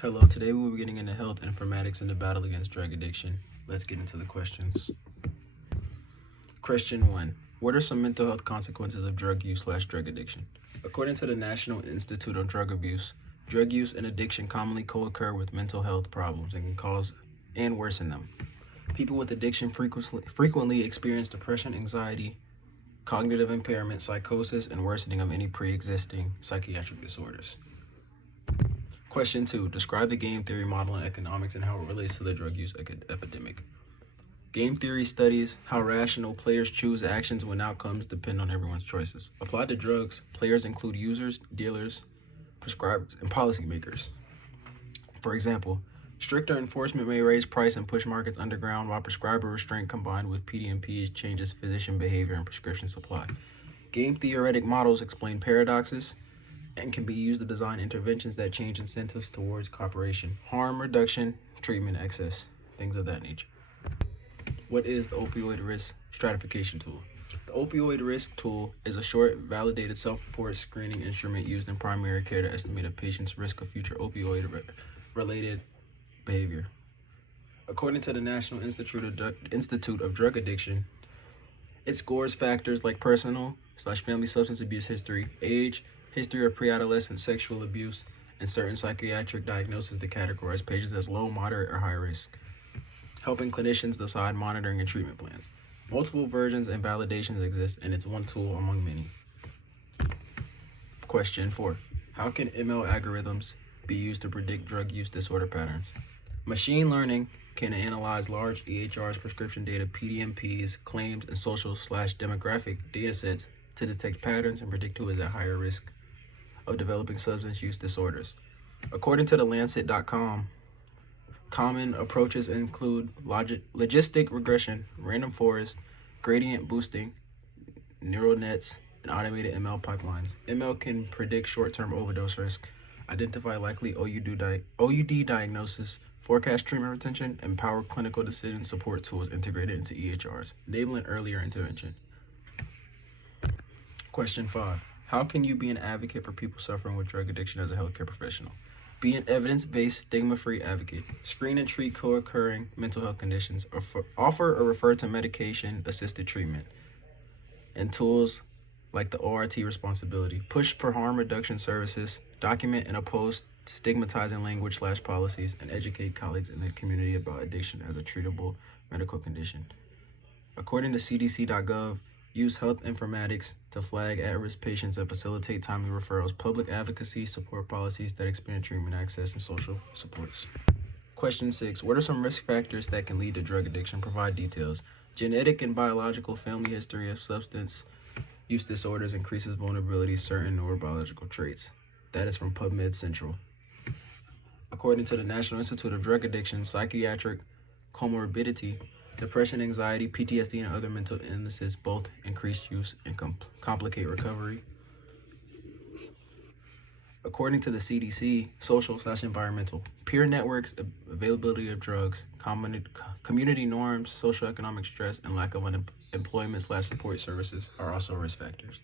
Hello, today we will be getting into health informatics and the battle against drug addiction. Let's get into the questions. Question 1. What are some mental health consequences of drug use/drug addiction? According to the National Institute of Drug Abuse, drug use and addiction commonly co-occur with mental health problems and can cause and worsen them. People with addiction frequently experience depression, anxiety, cognitive impairment, psychosis, and worsening of any pre-existing psychiatric disorders. Question 2. Describe the game theory model in economics and how it relates to the drug use epidemic. Game theory studies how rational players choose actions when outcomes depend on everyone's choices. Applied to drugs, players include users, dealers, prescribers, and policymakers. For example, stricter enforcement may raise price and push markets underground, while prescriber restraint combined with PDMPs changes physician behavior and prescription supply. Game theoretic models explain paradoxes and can be used to design interventions that change incentives towards cooperation, harm reduction, treatment excess, things of that nature. What is the opioid risk stratification tool? The opioid risk tool is a short, validated self-report screening instrument used in primary care to estimate a patient's risk of future opioid-related behavior. According to the National Institute of Drug Addiction, it scores factors like personal/family substance abuse history, age, history of pre-adolescent sexual abuse, and certain psychiatric diagnoses to categorize patients as low, moderate, or high risk, helping clinicians decide monitoring and treatment plans. Multiple versions and validations exist, and it's one tool among many. Question 4. How can ML algorithms be used to predict drug use disorder patterns? Machine learning can analyze large EHRs, prescription data, PDMPs, claims, and social/demographic datasets to detect patterns and predict who is at higher risk of developing substance use disorders. According to the Lancet.com, common approaches include logistic regression, random forest, gradient boosting, neural nets, and automated ML pipelines. ML can predict short-term overdose risk, identify likely OUD diagnosis, forecast treatment retention, and power clinical decision support tools integrated into EHRs, enabling earlier intervention. Question 5. How can you be an advocate for people suffering with drug addiction as a healthcare professional? Be an evidence-based, stigma-free advocate. Screen and treat co-occurring mental health conditions. Offer or refer to medication-assisted treatment and tools like the ORT responsibility. Push for harm reduction services. Document and oppose stigmatizing language/policies, and educate colleagues in the community about addiction as a treatable medical condition. According to CDC.gov, use health informatics to flag at-risk patients and facilitate timely referrals, public advocacy, support policies that expand treatment access, and social supports. Question 6. What are some risk factors that can lead to drug addiction? Provide details. Genetic and biological family history of substance use disorders increases vulnerability to certain neurobiological traits. That is from PubMed Central. According to the National Institute of Drug Addiction, psychiatric comorbidity, depression, anxiety, PTSD, and other mental illnesses both increase use and complicate recovery. According to the CDC, social/environmental, peer networks, availability of drugs, community norms, socioeconomic stress, and lack of employment/support services are also risk factors.